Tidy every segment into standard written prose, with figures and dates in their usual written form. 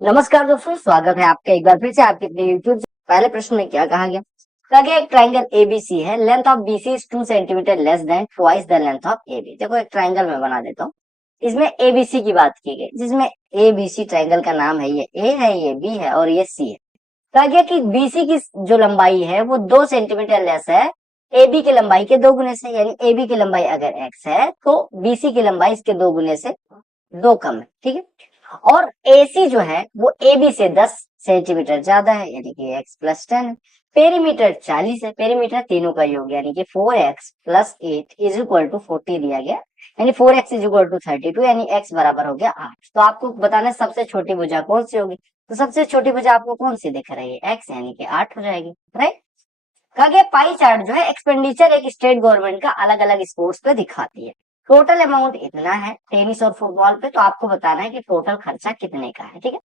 नमस्कार दोस्तों, स्वागत है आपका एक बार फिर से आपके अपने यूट्यूब। पहले प्रश्न में क्या कहा गया एक ट्राइंगल एबीसी है, length of BC is 2 centimetre less than twice the length of AB. देखो एक ट्राइंगल में बना देता हूँ, इसमें एबीसी की बात की गई, जिसमें एबीसी ट्राइंगल का नाम है, ये ए है, ये बी है और ये सी है। कहा गया कि बीसी की जो लंबाई है वो 2 सेंटीमीटर लेस है एबी की लंबाई के 2 गुने से। यानी एबी की लंबाई अगर एक्स है तो बीसी की लंबाई इसके 2 गुने से 2 कम है, ठीक है। और AC जो है वो AB से 10 सेंटीमीटर ज्यादा है, यानी कि x प्लस 10 है। पेरीमीटर 40 है, पेरीमीटर तीनों का योग यानी कि 4x plus 8 is equal to 40 दिया गया, यानी 4x इज इक्वल टू 32, यानी x बराबर हो गया 8। तो आपको बताना है सबसे छोटी भुजा कौन सी होगी। तो सबसे छोटी भुजा आपको कौन सी दिख रही है, x, यानी कि 8 हो जाएगी, राइट। कहा गया पाई चार्ट जो है एक्सपेंडिचर एक स्टेट गवर्नमेंट का अलग अलग स्पोर्ट्स पे दिखाती है। टोटल अमाउंट इतना है टेनिस और फुटबॉल पे, तो आपको बताना है कि टोटल खर्चा कितने का है, ठीक है।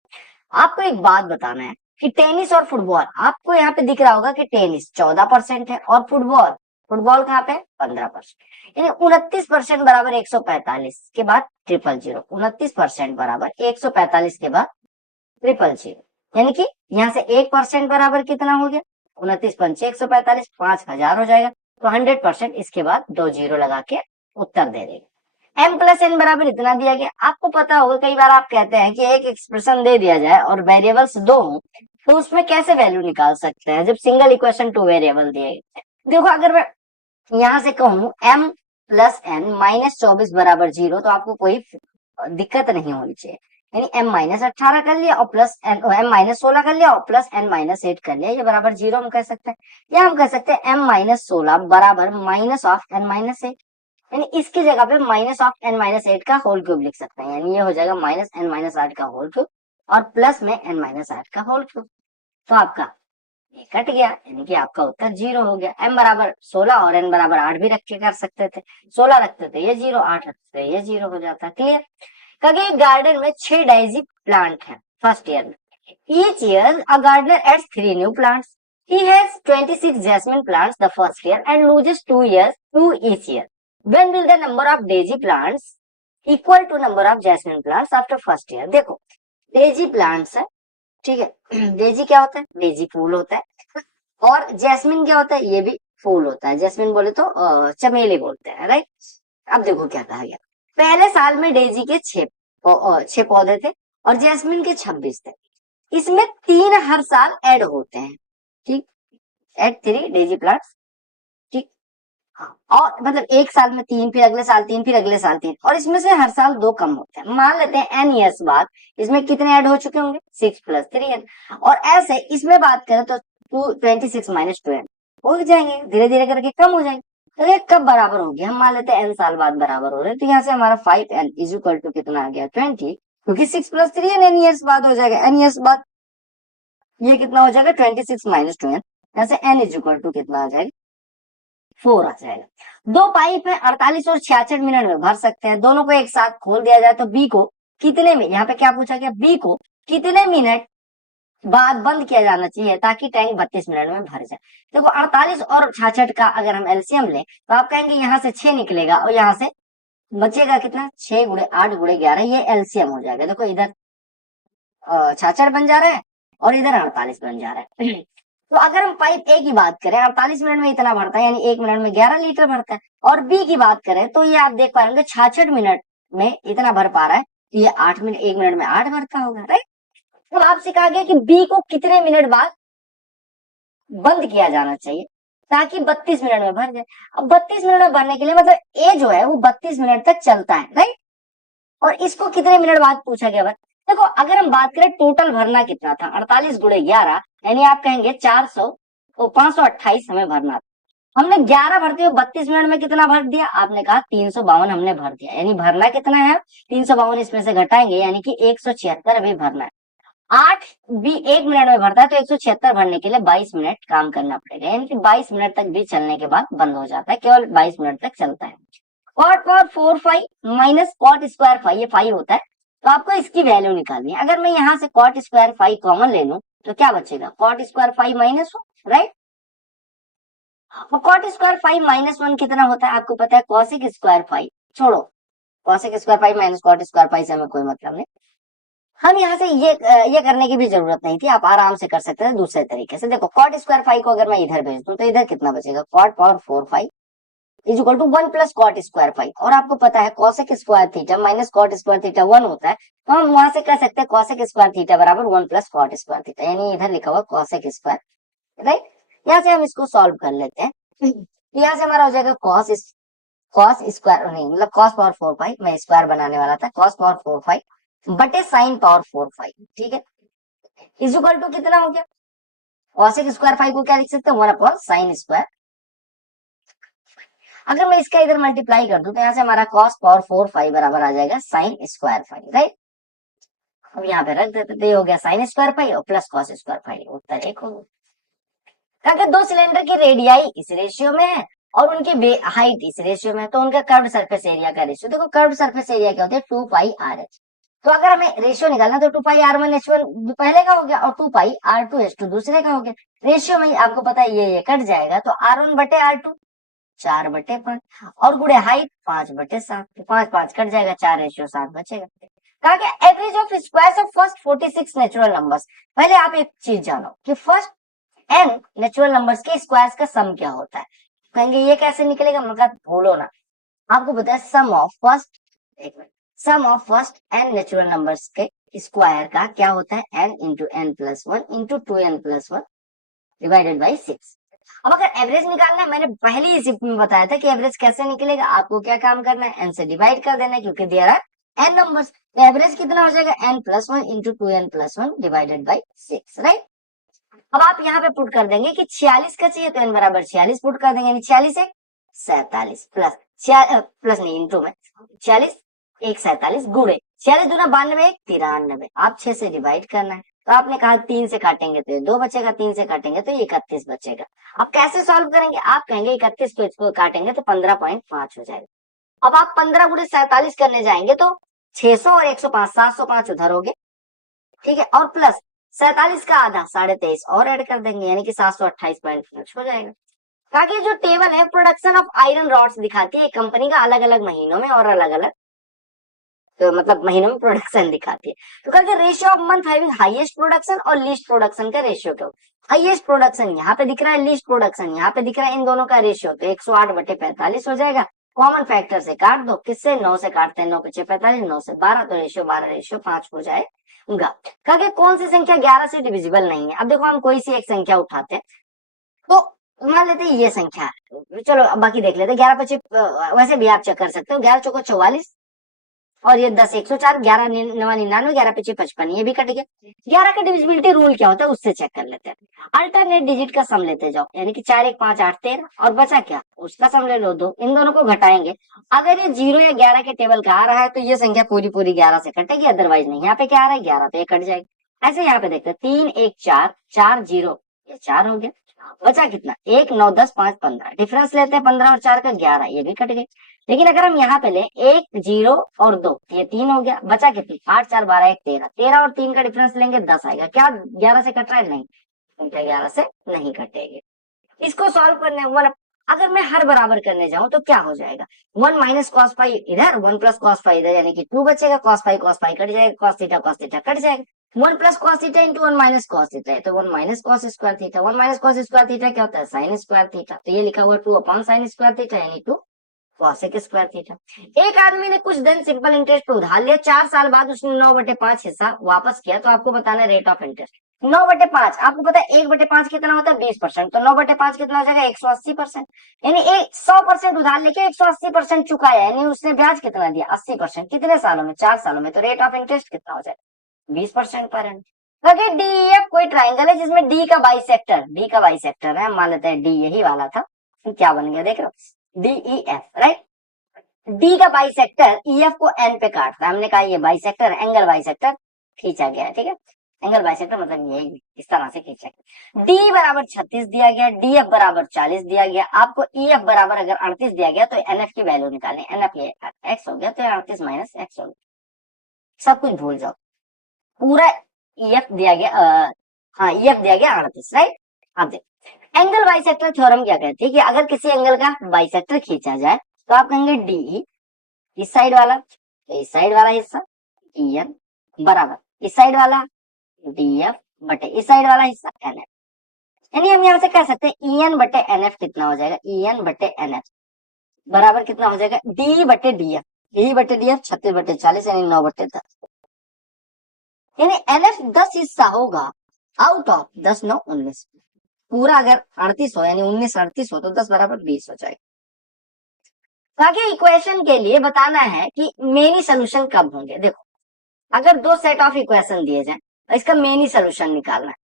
आपको एक बात बताना है कि टेनिस और फुटबॉल, आपको यहाँ पे दिख रहा होगा कि टेनिस 14% है और फुटबॉल फुटबॉल कहाँ पे 15%, यानी 29% बराबर 145 के बाद 000, 29% बराबर 145 के बाद 000, यानी कि यहाँ से 1% बराबर कितना हो गया, 29 × 145, 5000 हो जाएगा। तो 100% इसके बाद 2 जीरो लगा के उत्तर दे देगा। m प्लस एन बराबर इतना दिया गया। आपको पता होगा कई बार आप कहते हैं कि एक एक्सप्रेशन दे दिया जाए और वेरिएबल्स दो हो तो उसमें कैसे वैल्यू निकाल सकते हैं जब सिंगल इक्वेशन 2 वेरिएबल दिए गए। देखो अगर मैं यहाँ से कहूँ m प्लस एन माइनस 24 बराबर 0, तो आपको कोई दिक्कत नहीं होनी चाहिए। यानी m माइनस 18 कर लिया और प्लस एन, m माइनस 16 कर लिया और प्लस n माइनस 8 कर लिया, ये बराबर 0 हम कह सकते हैं। या हम कह सकते हैं m माइनस 16 बराबर माइनस ऑफ n माइनस 8, यानी इसकी जगह पे माइनस ऑफ n माइनस 8 का होल क्यूब लिख सकते हैं। यानी ये हो जाएगा माइनस n माइनस 8 का होल क्यूब और प्लस में n माइनस 8 का होल क्यूब। तो आपका ये कट गया, यानी कि आपका उत्तर 0 हो गया। m बराबर 16 और n बराबर 8 भी रख के कर सकते थे, 16 रखते थे ये 0, 8 रखते थे ये 0 हो जाता। क्लियर। कभी गार्डन में 6 डाइजी प्लांट है फर्स्ट ईयर में। Each year a gardener adds 3 new plants. He has 26 jasmine plants the first year and loses 2 years to each year. When will the number of daisy plants equal to number of jasmine plants after first year? देखो Daisy plants है, ठीक है। Daisy क्या होता है, Daisy फूल होता है, और जैस्मिन क्या होता है, ये भी फूल होता है। जैस्मिन बोले तो चमेली बोलते हैं, राइट। अब देखो क्या कहा गया, पहले साल में डेजी के 6 पौधे थे और जैस्मिन के 26 थे। इसमें 3 हर साल ऐड होते हैं, ठीक। ऐड 3 डेजी प्लांट्स, ठीक। और मतलब एक साल में 3, फिर अगले साल 3, फिर अगले साल 3, और इसमें से हर साल 2 कम होते हैं। मान लेते हैं एन ईयर्स बाद इसमें कितने ऐड हो चुके होंगे, 6 + 3n। और ऐसे इसमें बात करें तो 26 - 2n हो जाएंगे, धीरे धीरे करके कम हो जाएंगे। तो ये कब बराबर होगी, हम मान लेते हैं n साल बाद बराबर हो रहे हैं। तो यहाँ से हमारा 5n इज इक्वल टू कितना आ गया 20, क्योंकि 6 + 3n n ईयर्स बाद हो जाएगा। n ईयर्स बाद ये कितना हो जाएगा 26 - 2n, यहाँ से n इज इक्वल टू कितना आ जाएगा 4 आ जाएगा। 2 पाइप है 48 और 66 मिनट में भर सकते हैं। दोनों को एक साथ खोल दिया जाए तो बी को कितने में, यहाँ पे क्या पूछा गया, बी को कितने मिनट बाद बंद किया जाना चाहिए ताकि टैंक 32 मिनट में भर जाए। देखो 48 और 66 का अगर हम एलसीएम लें तो आप कहेंगे यहाँ से 6 निकलेगा और यहाँ से बचेगा कितना, 6 × 8 × 11, ये एलसीएम हो जाएगा। देखो इधर 66 बन जा रहा है और इधर 48 बन जा रहा है। तो अगर हम पाइप ए की बात करें 48 मिनट में इतना भरता है, यानी 1 मिनट में 11 लीटर भरता है। और बी की बात करें तो ये आप देख पाएंगे 66 मिनट में इतना भर पा रहा है, तो ये 8 मिनट 1 मिनट में 8 भरता होगा, राइट। तो आपसे कहा गया कि बी को कितने मिनट बाद बंद किया जाना चाहिए ताकि 32 मिनट में भर जाए। अब 32 मिनट में भरने के लिए मतलब ए जो है वो 32 मिनट तक चलता है, राइट। और इसको कितने मिनट बाद पूछा गया। देखो अगर हम बात करें टोटल भरना कितना था 48 × 11, यानी आप कहेंगे 400 तो 528 हमें भरना था। हमने 11 भरते हुए 32 मिनट में कितना भर दिया, आपने कहा 352 हमने भर दिया। यानी भरना कितना है 352, इसमें से घटाएंगे यानी कि 176 अभी भरना है। 8 भी 1 मिनट में भरता है तो 176 भरने के लिए 22 मिनट काम करना पड़ेगा, यानी कि 22 मिनट तक भी चलने के बाद बंद हो जाता है, केवल 22 मिनट तक चलता है। Cot power 4 five minus cot square 5, ये 5 होता है, तो आपको इसकी वैल्यू निकालनी है। अगर मैं यहाँ से कॉट स्क्वायर 5 कॉमन ले लूं तो क्या बचेगा, कॉट स्क्वायर 5 माइनस 1, राइट। और कॉट स्क्वायर 5 माइनस 1 कितना होता है आपको पता है, कॉसिक स्क्वायर 5, छोड़ो cosec square 5 minus cot square 5 से हमें कोई मतलब नहीं। हम यहाँ से ये करने की भी जरूरत नहीं थी, आप आराम से कर सकते थे दूसरे तरीके से। देखो कॉट स्क्वायर फाइव को अगर मैं इधर भेज दूं तो इधर कितना बचेगा, cot power 4 five is equal to 1 plus cot square five. और आपको पता है cosec square theta minus cot square theta 1 होता है, तो हम वहां से कह सकते हैं कॉसेक स्क्वायर थीटा बराबर 1 प्लस कॉट स्क्वायर थीटा, यानी इधर लिखा हुआ कॉसेक स्क्वायर, राइट। यहाँ से हम इसको सॉल्व कर लेते हैं। तो यहाँ से हमारा हो जाएगा कॉस स्क्वायर नहीं मतलब कॉस पावर 4 फाइव, मैं स्क्वायर बनाने वाला था, कॉस पावर 4 फाइव बटे साइन पावर 4 फाइव, ठीक है, इज इक्वल टू कितना हो गया, कॉसेक स्क्वायर फाइव को क्या लिख सकते हैं, 1 अपॉन साइन स्क्वायर। अगर मैं इसका इधर मल्टीप्लाई कर दूं तो यहाँ से हमारा कॉस पावर 4 फाइव बराबर आ जाएगा साइन स्क्वायर फाइव, राइट। अब यहाँ पे रख देते, तो ये हो गया साइन स्क्वायर फाइव और प्लस कॉस स्क्वायर फाइव, उत्तर 1 हो गया। अगर दो सिलेंडर की रेडियाई इस रेशियो में है और उनकी हाइट इस रेशियो में है, तो उनका कर्व्ड सरफेस एरिया का रेशियो, देखो कर्व्ड सरफेस एरिया क्या होता है, 2 पाई आर एच। तो अगर हमें रेशियो निकालना तो 2 पाई आर वन एच वन पहले का हो गया और 2 पाई आर टू एच टू दूसरे का हो गया। रेशियो में आपको पता है ये कट जाएगा, तो आर वन बटे आर टू 4 बटे 5 और गुड़े हाइट 5 बटे 7, 5 5 कट जाएगा, 4 रेशियो 7 बचेगा। कहा कि average of squares of first 46 natural numbers. पहले आप एक चीज जानो कि फर्स्ट n नेचुरल नंबर्स के स्क्वायर्स का सम क्या होता है। कहेंगे ये कैसे निकलेगा, मतलब भूलो ना, आपको पता है sum of first n natural numbers के स्क्वायर का क्या होता है, n into n plus one into 2n plus one divided by 6। अब अगर एवरेज निकालना है, मैंने पहले इसी में बताया था कि एवरेज कैसे निकलेगा, आपको क्या काम करना है, n से डिवाइड कर देना है, क्योंकि देयर आर n नंबर्स। तो एवरेज कितना हो जाएगा, n plus one into 2n plus one divided by 6, right. अब आप यहाँ पे पुट कर देंगे कि 46 का चाहिए तो n बराबर 46 पुट कर देंगे, यानी 46 एक 47 प्लस नहीं इंटू में 46 एक 47 गुणे 46 दूना 92 एक 93, आप 6 से डिवाइड करना है। तो आपने कहा 3 से काटेंगे तो ये 2 बचेगा, 3 से काटेंगे तो ये 31 बचेगा। अब कैसे सॉल्व करेंगे, आप कहेंगे 31 को इसको काटेंगे तो 15.5 हो जाएगा। अब आप 15 गुणे 47 करने जाएंगे तो 600 और 105 705 उधर हो गए, ठीक है, और प्लस 47 का आधा 23.5 और ऐड कर देंगे, यानी कि 728.5 हो जाएगा। ताकि जो टेबल है प्रोडक्शन ऑफ आयरन रॉड्स दिखाती है कंपनी का अलग अलग महीनों में और अलग अलग तो मतलब महीनों में प्रोडक्शन दिखाती है। तो करके ratio of month having highest production और लीस्ट प्रोडक्शन का रेशियो क्या, हाईएस्ट प्रोडक्शन यहाँ पे दिख रहा है, लीस्ट प्रोडक्शन यहाँ पे दिख रहा है, इन दोनों का रेशियो तो 108 बटे 45 हो जाएगा। कॉमन फैक्टर से काट दो, किससे 9 से काटते हैं, 9 पचे 45, 9 से 12 तो रेशियो 12 रेशियो 5 हो जाएगा। क्योंकि कौन सी संख्या 11 से डिविजिबल नहीं है। अब देखो हम कोई सी एक संख्या उठाते हैं, तो मान लेते हैं ये संख्या है, चलो अब बाकी देख लेते हैं। 11 पचे वैसे भी आप चेक कर सकते हो, 11 चौको 44 और ये 10 104, 11 नवा 99, 11 पचे 55, ये भी कट गया। 11 का डिविजिबिलिटी रूल क्या होता है उससे चेक कर लेते हैं। अल्टरनेट डिजिट का सम लेते जाओ, यानी कि 4 1 5 8 13 और बचा क्या, उसका सम ले लो 2, इन दोनों को घटाएंगे। अगर ये 0 या 11 के टेबल का आ रहा है तो ये संख्या पूरी पूरी 11 से कटेगी, अदरवाइज नहीं। यहाँ पे क्या आ रहा है 11, तो ये कट जाएगी। ऐसे यहाँ पे देखते हैं 3 1 4 4 0, ये 4 हो गया। बचा कितना, 1 9 10 5 15, डिफरेंस लेते हैं 15 और 4 का 11, ये भी कट गए। लेकिन अगर हम यहाँ पे ले 1 0 और 2, ये 3 हो गया। बचा कितनी, 8 4 12 1 13, 13 और 3 का डिफरेंस लेंगे 10 आएगा। क्या 11 से कट रहा है, नहीं, संख्या 11 से नहीं कटेगी। इसको सॉल्व करने वन, अगर मैं हर बराबर करने जाऊं तो क्या हो जाएगा, 1 माइनस कॉस पाई इधर, 1 प्लस कॉस पाई इधर, यानी कि 2 बचेगा। कॉस पाई कट जाएगा, कॉस थीटा कट जाएगा। 1 plus cos theta into 1 minus cos theta है, तो 1 minus cos square theta. 1 minus cos square theta क्या होता है, साइन स्क्वायर थीटा। तो ये लिखा हुआ 2 अपॉन साइन स्क्वायर थीटा, यानी 2 कॉसेक स्क्वायर थीटा। एक आदमी ने कुछ दिन सिंपल इंटरेस्ट पे उधार लिया, 4 साल बाद उसने 9/5 हिस्सा वापस किया, तो आपको बताना है रेट ऑफ इंटरेस्ट। 9/5 आपको पता है 1/5 कितना होता है, 20%, तो 9/5 कितना हो जाएगा, 180%। यानी 100% उधार लेके 180% चुकाया, यानी उसने ब्याज कितना दिया, 80%। कितने सालों में, 4 सालों में। तो रेट ऑफ इंटरेस्ट कितना हो जाएगा, 20% पर एनम। अगर DEF कोई ट्राइंगल है जिसमें डी का बाइसेक्टर है, मान लेते हैं डी यही वाला था, तो क्या बन गया देख रहे हो, DEF, राइट। डी का बाइसेक्टर EF को N पे काटता है, हमने कहा ये बाइसेक्टर, एंगल बाइसेक्टर खींचा गया है, ठीक है। एंगल बाइसेक्टर मतलब ये इस तरह से खींचा गया। D बराबर 36 दिया गया, DF बराबर 40 दिया गया। आपको EF बराबर अगर 38 दिया गया तो NF की वैल्यू निकालनी, NF ये x हो गया, तो 38 माइनस x हो गया। सब कुछ भूल जाओ, पूरा EF दिया गया, हाँ EF दिया गया 38, राइट। अब देखो एंगल बाइसेक्टर थ्योरम क्या कहती है कि अगर किसी एंगल का बाइसेक्टर खींचा जाए तो आप कहेंगे DE इस साइड वाला, तो इस साइड वाला हिस्सा EN बराबर इस साइड वाला DF बटे इस साइड वाला हिस्सा NF, यानी हम यहाँ से कह सकते हैं EN बटे NF कितना हो जाएगा, EN बटे NF बराबर कितना हो जाएगा, D बटे DF, D बटे DF 36 बटे 40 यानी 9 बटे 10, यानी NF 10 हिस्सा होगा आउट ऑफ 10 9 19, पूरा अगर 38 हो यानी 19 38 हो तो 10 बराबर 20 हो जाएगा। आगे इक्वेशन के लिए बताना है कि मेनी सोल्यूशन कब होंगे। देखो अगर दो सेट ऑफ इक्वेशन दिए जाए और इसका मेनी सोल्यूशन निकालना है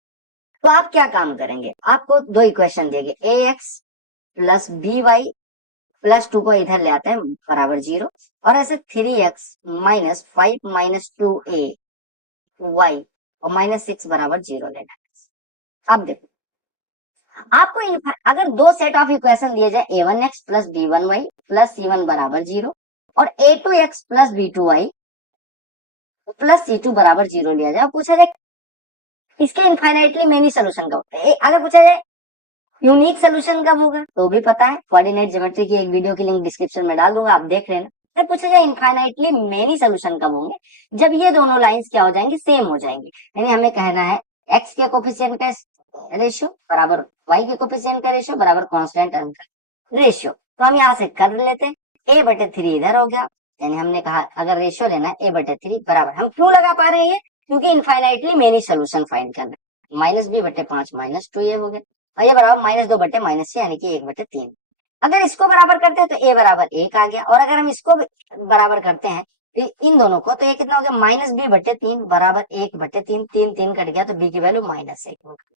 तो आप क्या काम करेंगे, आपको दो इक्वेशन देंगे AX प्लस BY प्लस 2 को इधर ले आते हैं बराबर 0 और ऐसे 3X माइनस 5 माइनस 2AY और माइनस 6 बराबर 0 लेना है। अब देखो आपको अगर दो सेट ऑफ इक्वेशन दिए जाए A1X plus B1Y plus C1 बराबर 0 और A2X plus B2Y plus C2 बराबर 0 लिया जाए, पूछा जाए इसके इनफाइनाइटली मेनी सोल्यूशन कब होते हैं। अगर पूछा जाए यूनिक सोल्यूशन कब होगा तो भी पता है, कोऑर्डिनेट ज्योमेट्री की एक वीडियो की लिंक डिस्क्रिप्शन में डाल दूंगा, आप देख लेना। अगर पूछा जाए इनफाइनाइटली मेनी सोल्यूशन कब होंगे, जब ये दोनों लाइंस क्या हो जाएंगी, सेम हो जाएंगी, यानी हमें कहना है x के कोफिशिएंट का रेशियो बराबर y के कोफिशिएंट का रेशियो बराबर कांस्टेंट टर्म का रेशियो। तो हम यहाँ से कर लेते हैं, a बटे 3 इधर हो गया, यानी हमने कहा अगर रेशियो लेना है a बटे 3 बराबर, हम क्यों लगा पा रहे हैं ये, क्योंकि इनफाइनाइटली मेनी सोल्यूशन फाइंड करना है। माइनस b बटे 5 माइनस 2 ये हो गया और ये बराबर माइनस 2 बटे माइनस 6 यानी कि 1 बटे 3। अगर इसको बराबर करते हैं तो a बराबर 1 आ गया, और अगर हम इसको बराबर करते हैं तो इन दोनों को, तो ये कितना हो गया माइनस b बटे 3 बराबर 1 बटे 3, 3 3 कट गया तो b की वैल्यू माइनस 1 हो गई।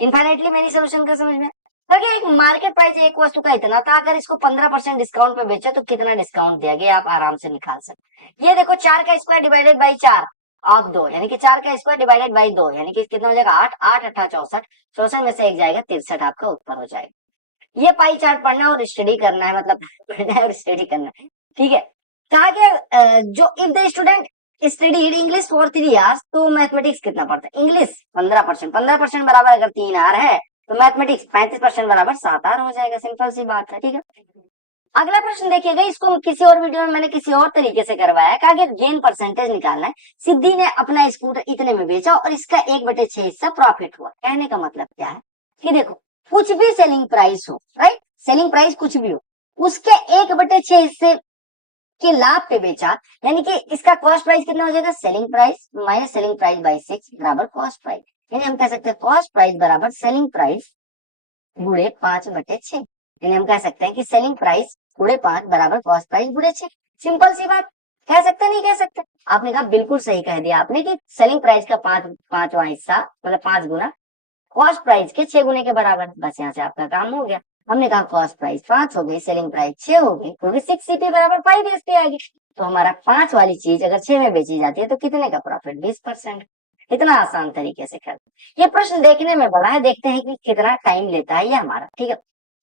इनफाइनाइटली मेनी सोल्यूशन का समझ में अगर एक मार्केट प्राइस एक वस्तु का इतना था, अगर इसको 15% डिस्काउंट पे बेचा तो कितना डिस्काउंट दिया गया, आप आराम से निकाल सकते। ये देखो 4 का स्क्वायर डिवाइडेड बाई 4 ऑफ 2 यानी कि 4 का स्क्वायर डिवाइडेड बाई 2 यानी कि कितना हो जाएगा 8, 8 8 64, 64 में से एक जाएगा 63 आपका उत्तर हो जाएगा। ये पाई चार्ट पढ़ना और स्टडी करना है, मतलब पढ़ना है और स्टडी करना है, ठीक है। कहा गया जो if the student studied English for 3 hours तो मैथमेटिक्स कितना पढ़ता है, इंग्लिश 15%, 15% बराबर अगर 3 आवर है तो मैथमेटिक्स 35% बराबर 7 आवर हो जाएगा, सिंपल सी बात है, ठीक है। अगला प्रश्न देखिएगा, इसको किसी और वीडियो में मैंने किसी और तरीके से करवाया है। कहा गेन परसेंटेज निकालना है, सिद्धि ने अपना स्कूटर इतने में बेचा और इसका 1/6 हिस्सा प्रॉफिट हुआ। कहने का मतलब क्या है कि देखो कुछ भी सेलिंग प्राइस हो, राइट, सेलिंग प्राइस कुछ भी हो, उसके 1/6 हिस्से के लाभ पे बेचा, यानी कि इसका कॉस्ट प्राइस कितना हो जाएगा, selling price minus selling price by 6 बराबर कॉस्ट प्राइस, यानी हम कह सकते हैं कॉस्ट प्राइस बराबर सेलिंग प्राइस गुणे 5/6, यानी हम कह सकते हैं कि सेलिंग प्राइस गुणे 5 बराबर कॉस्ट प्राइस गुणे 6। सिंपल सी बात, कह सकते नहीं कह सकते, आपने कहा बिल्कुल सही कह दिया आपने कि सेलिंग प्राइस का 5वां हिस्सा मतलब 5 गुना कॉस्ट प्राइस के 6 गुने के बराबर, बस यहाँ से आपका काम हो गया। हमने कहा कॉस्ट प्राइस 5 हो गई, सेलिंग प्राइस 6 हो गई, क्योंकि 6 CP बराबर 5 SP आएगी, तो हमारा 5 वाली चीज अगर 6 में बेची जाती है तो कितने का प्रॉफिट, 20%। इतना आसान तरीके से कर, ये प्रश्न देखने में बड़ा है, देखते हैं कि कितना टाइम लेता है ये हमारा, ठीक है।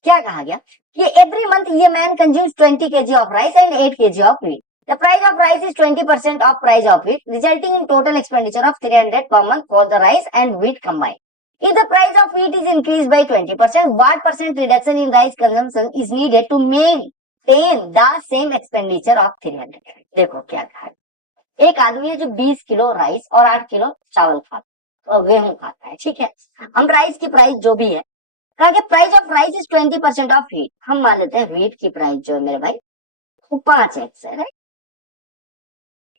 क्या कहा गया कि एवरी मंथ ये man consumes 20 kg of rice and 8 kg of wheat, the price of rice is 20% of price of wheat, resulting in total expenditure of 300 per month for the rice and wheat combined. If the price of wheat is increased by 20%, what percent reduction in rice consumption is needed to maintain the same expenditure of 300? देखो क्या कहा, एक आदमी है जो 20 kilo rice और 8 kilo चावल खाता है और गेहूं खाता है, ठीक है। हम राइस की प्राइस जो भी है, कहा कि price of rice is 20% of wheat, हम मान लेते हैं व्हीट की प्राइस जो है मेरे भाई वो 5x है, राइट।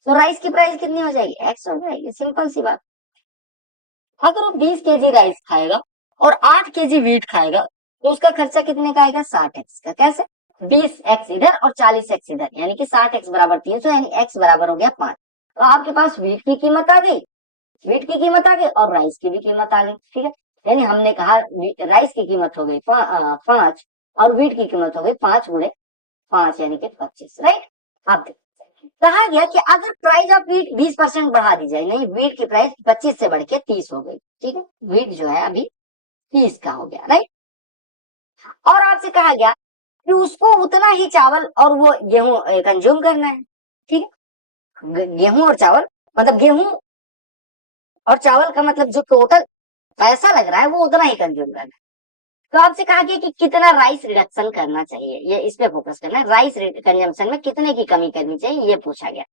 तो राइस की प्राइस कितनी हो जाएगी, x हो जाएगी, सिंपल सी बात। अगर वो 20 kg राइस खाएगा और 8 kg व्हीट खाएगा तो उसका खर्चा कितने का आएगा, 60x का। कैसे, 20x इधर और 40x इधर, यानी कि 60x बराबर 300, यानी x बराबर हो गया 5। तो आपके पास व्हीट की कीमत आ गई, व्हीट की कीमत आ गई और राइस की भी कीमत आ गई, ठीक है। यानी हमने कहा राइस की कीमत हो गई 5 और व्हीट की कीमत हो गई 5 गुणे 5 यानी कि 25, राइट। आप देखो कहा गया कि अगर प्राइस ऑफ व्हीट 20% बढ़ा दी जाए, नहीं व्हीट की प्राइस 25 से बढ़ के 30 हो गई, ठीक है, व्हीट जो है अभी 30 का हो गया, राइट। और आपसे कहा गया कि उसको उतना ही चावल और वो गेहूं कंज्यूम करना है, ठीक है। गेहूं और चावल मतलब गेहूं और चावल का मतलब जो टोटल पैसा लग रहा है वो उतना ही कंज्यूम करना है। तो आपसे कहा गया कि कितना राइस रिडक्शन करना चाहिए, ये इस पे फोकस करना है, राइस कंजम्पशन में कितने की कमी करनी चाहिए ये पूछा गया,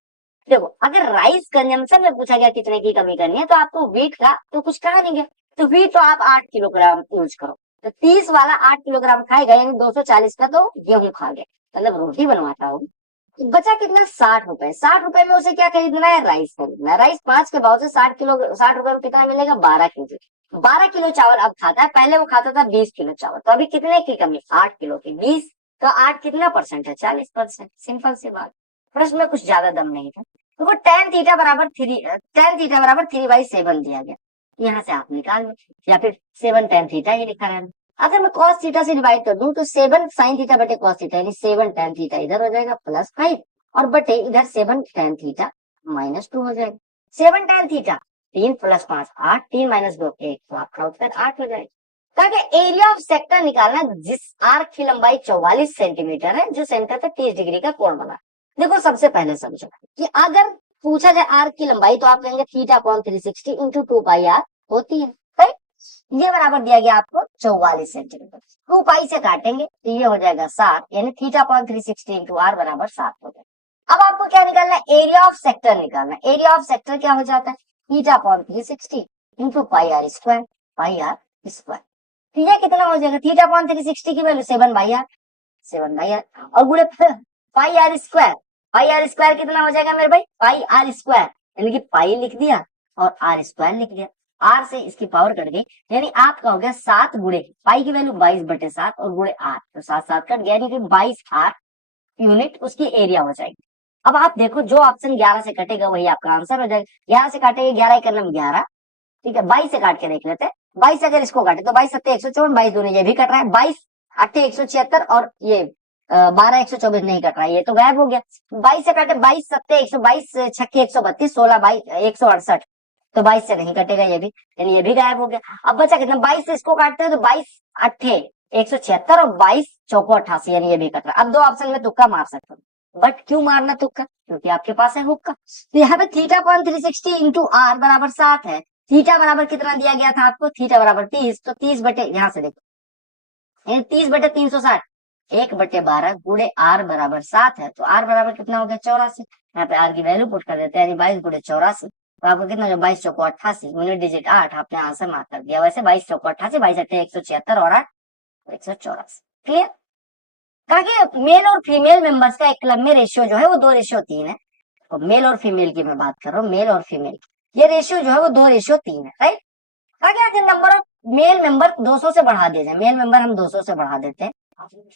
देखो अगर राइस कंजम्पशन में पूछा गया कितने की कमी करनी है तो आपको व्हीट का तो कुछ कहा नहीं गया, तो व्हीट तो आप 8 किलोग्राम यूज करो, तो 30 वाला 8 किलोग्राम खाएगा यानी 240 का तो गेहूं खा गया, मतलब रोटी बनवाता हूँ। तो बचा कितना 60 रुपए, 60 रुपए में उसे क्या खरीदना है, राइस खरीदना है। राइस 5 के भाव से 60 रुपए में कितना मिलेगा, 12 केजी। 12 किलो चावल अब खाता है, पहले वो खाता था 20 किलो चावल, तो अभी कितने की कमी, 8 किलो की। 20 तो 8 कितना परसेंट है, 40%। सिंपल सी बात, प्रश्न में कुछ ज्यादा दम नहीं था। तो वो tan θ बराबर 3/7 दिया गया, यहाँ से आप निकाल लो, या फिर 7 tan θ ही लिखा रहना। अगर मैं cos थीटा से डिवाइड कर दूं तो 7 sin θ बटे cos थीटा यानी 7 tan θ इधर हो जाएगा +5 और बटे इधर 7 tan θ -2 हो जाएगा। 7 tan θ 3 + 5 8, 3 - 2 1, तो आपका उत्तर 8 हो जाएगा। ताकि एरिया ऑफ सेक्टर निकालना, जिस आर्क की लंबाई 44 सेंटीमीटर है, जो सेंटर पे 30 डिग्री का कोण बना। देखो सबसे पहले समझो कि अगर पूछा जाए आर्क की लंबाई तो आप कहेंगे θ/360 × 2πr होती है, राइट। ये बराबर दिया गया आपको 44 सेंटीमीटर, 2 से काटेंगे तो ये हो जाएगा 7, यानी θ/360 × r बराबर 7 हो जाएगा। अब आपको क्या निकालना है, एरिया ऑफ सेक्टर निकालना है। एरिया ऑफ सेक्टर क्या हो जाता है, θ/360 × πr², πr²। तो ये कितना हो जाएगा, θ/360 की वैल्यू 7/r, 7/r और गुणे πr², πr² कितना हो जाएगा मेरे भाई, πr², यानी कि पाई लिख दिया और r² लिख दिया, r से इसकी पावर कट गई, यानी आपका हो गया 7 गुणे पाई की वैल्यू 22/7 और गुणे r, तो 7 कट गया, यानी कि 22r यूनिट उसकी एरिया हो जाएगी। अब आप देखो जो ऑप्शन 11 से कटेगा वही आपका आंसर हो जाएगा। 11 से काटेगा 11 ही करना 11, ठीक है। 22 से काट के देख लेते हैं, 22 अगर इसको काटे तो 22 7 154, 22 दूनी ये भी कट रहा है, 22 8 176 और ये 12 124 नहीं कट रहा है, ये तो गायब हो गया। 22 से काटे 22 7 122, 6 132, 16 22 168, तो 22 से नहीं कटेगा ये भी, यानी ये भी गायब हो गया। अब बचा कितना, 22 से इसको काटते हैं तो 22 8 176 और 22 4 88, यानी ये भी कट रहा है। अब दो ऑप्शन में तुक्का मार सकते हो, बट क्यों मारना तुक्का, क्योंकि आपके पास है हुक्का। तो यहाँ पे θ/360 × r बराबर 7 है। थीटा बराबर कितना दिया गया था आपको, थीटा बराबर 30, तो 30 बटे, यहाँ से देखो 30/360, 1/12 गुणे r बराबर 7 है, तो r बराबर कितना हो गया 84। यहाँ पे r की वैल्यू पुट कर देते हैं, यानी 22 × 84, तो आपको कितना हो, 22 चौको 88, यूनिट डिजिट 8, आपने आंसर मार्क कर दिया। वैसे 22 चौको 88, 22 8 176 और 8 184। क्लियर। कहा कि मेल और फीमेल मेंबर्स का एक क्लब में रेशियो जो है वो 2:3 है। तो मेल और फीमेल की मैं बात कर रहा हूँ, मेल और फीमेल की ये रेशियो जो है वो 2:3 है, राइट। अगर नंबर ऑफ मेल मेंबर 200 से बढ़ा दिया जाए, मेल मेंबर हम 200 से बढ़ा देते हैं,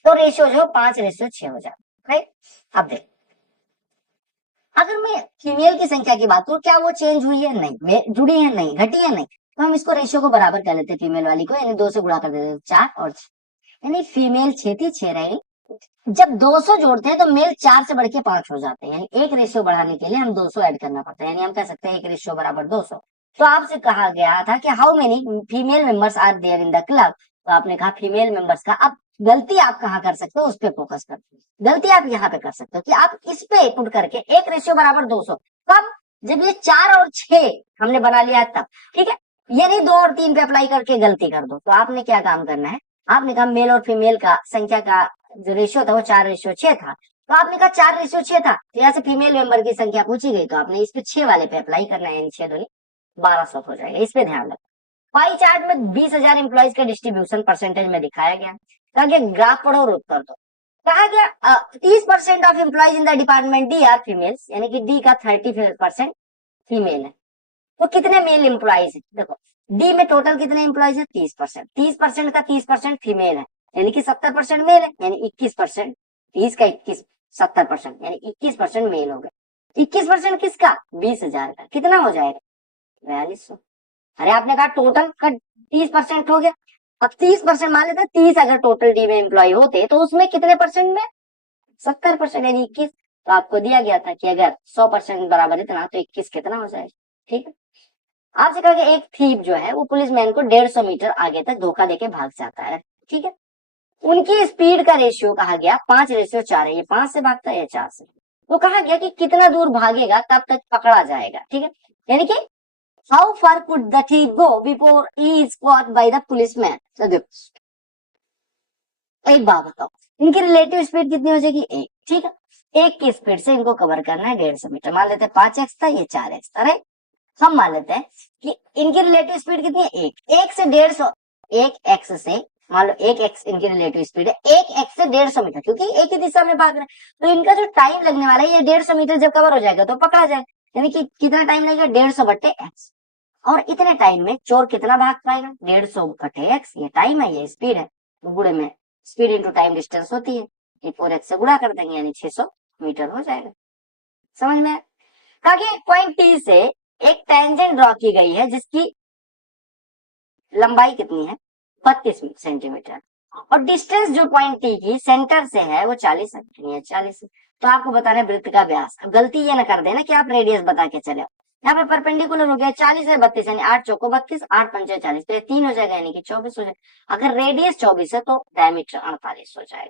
तो रेशियो जो है 5:6 हो जाता है, राइट। अब देख, अगर मैं फीमेल की संख्या की बात करूं, क्या वो चेंज हुई है, नहीं, जुड़ी है नहीं, घटी है नहीं, तो हम इसको रेशियो को बराबर कर लेते हैं फीमेल वाली को, यानी 2 से गुणा कर देते 4 और 6, यानी फीमेल 6 रही। जब 200 जोड़ते हैं तो मेल 4 से बढ़ के 5 हो जाते हैं, यानी एक रेशियो बढ़ाने के लिए हम 200 ऐड करना पड़ता है, यानी हम कह सकते हैं एक रेशियो बराबर 200। तो आपसे कहा गया था कि how many female members are there in the club, तो आपने कहा फीमेल मेंबर्स का। अब गलती आप कहाँ कर सकते हो, उस पर फोकस करते हो। गलती आप यहाँ पे कर सकते हो कि आप इस पे पुट करके एक रेशियो बराबर 200, तब जब ये 4 और 6 हमने बना लिया तब, ठीक है। ये नहीं 2 और 3 पे अप्लाई करके गलती कर दो। तो आपने क्या काम करना है, आपने कहा मेल और फीमेल का संख्या का जो रेशियो था वो 4:6 था, तो आपने कहा 4:6 था, तो यहाँ से फीमेल मेंबर की संख्या पूछी गई, तो आपने इस पे 6 वाले पे अप्लाई करना है, 6 दूनी 1200 हो जाएगा। इस पे ध्यान रखो। पाई चार्ट में 20,000 एम्प्लॉइज का डिस्ट्रीब्यूशन परसेंटेज में दिखाया गया। कहा गया ग्राफ पढ़ो और उत्तर दो। कहा गया 30% of employees in the department D R females, यानी कि डी का 30% फीमेल है। तो कितने मेल एम्प्लॉइज है, देखो डी में टोटल कितने एम्प्लॉइज है 30%, 30% का 30% फीमेल है, यानी कि 70% मेल है, यानी 21%, 30 का 21 70%, यानी 21% मेल हो गया। 21% किसका, 20,000 का, कितना हो जाएगा 4200। अरे आपने कहा टोटल का 30% हो गया, अब 30% मान लेते 30 अगर टोटल डी में एम्प्लॉय होते तो उसमें कितने परसेंट में 70%, यानी 21। तो आपको दिया गया था कि अगर 100% बराबर इतना तो 21 कितना हो जाएगा, ठीक है। आपसे कहा कि एक थीप जो है वो पुलिसमैन को 150 मीटर आगे तक धोखा देके भाग जाता है, ठीक है। उनकी स्पीड का रेशियो कहा गया 5:4 है, ये 5 से भागता है या 4 से, तो कहा गया कि कितना दूर भागेगा तब तक पकड़ा जाएगा, ठीक है। यानी कि how far could the thief go before he is caught by the policeman। तो देखो एक बात बताओ, इनकी रिलेटिव स्पीड कितनी हो जाएगी 1, ठीक है। एक की स्पीड से इनको कवर करना है 150 मीटर। मान लेते हैं 5x था, ये 4x था, राइट। हम मान लेते हैं कि इनकी रिलेटिव स्पीड कितनी है, एक से 150, एक एक्स से, मान लो एक एक्स इनकी रिलेटिव स्पीड है, एक एक्स से 150 मीटर, क्योंकि एक ही दिशा में भाग रहे हैं, तो इनका जो टाइम लगने वाला है ये 150 मीटर जब कवर हो जाएगा तो पकड़ा जाए, यानी कि कितना टाइम लगेगा, 150 बटे एक्स। और इतने टाइम में चोर कितना भाग पाएगा, 150 बटे एक्स, ये टाइम है, ये स्पीड है, तो गुणे में स्पीड इंटू टाइम डिस्टेंस होती है, ये 4x से गुणा कर देंगे यानी 600 मीटर हो जाएगा। समझ में? कहा कि एक पॉइंट टी से एक टेंजेंट ड्रॉ की गई है जिसकी लंबाई कितनी है, 32 सेंटीमीटर, और डिस्टेंस जो पॉइंट टी की सेंटर से है वो 40 है, 40 है। तो आपको बताना है वृत्त का व्यास। अब गलती ये ना कर देना कि आप रेडियस बता के चले, यहाँ पे परपेंडिकुलर हो गया, 40 है 32, यानी 8 चौको 32, 8 पंचे 40, तो ये 3 हो जाएगा यानी कि 24 हो जाएगा। अगर रेडियस 24 है तो डायमीटर 48 हो जाएगा।